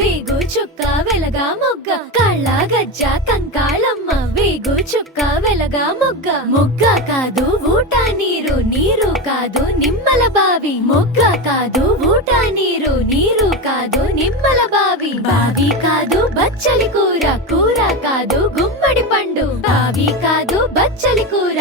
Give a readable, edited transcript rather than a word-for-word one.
వేగు చుక్క వెలగా మొగ్గ కాళ్ళ గజ్జ కంకాళమ్మ వేగు చుక్క వెలగా మొగ్గ మొగ్గ కాదు ఊట నీరు నీరు కాదు నిమ్మల బావి మొగ్గ కాదు ఊట నీరు నీరు కాదు నిమ్మల బావి బావి కాదు బచ్చలి కూర కూర కాదు గుమ్మడి పండు బావి కాదు బచ్చలి కూర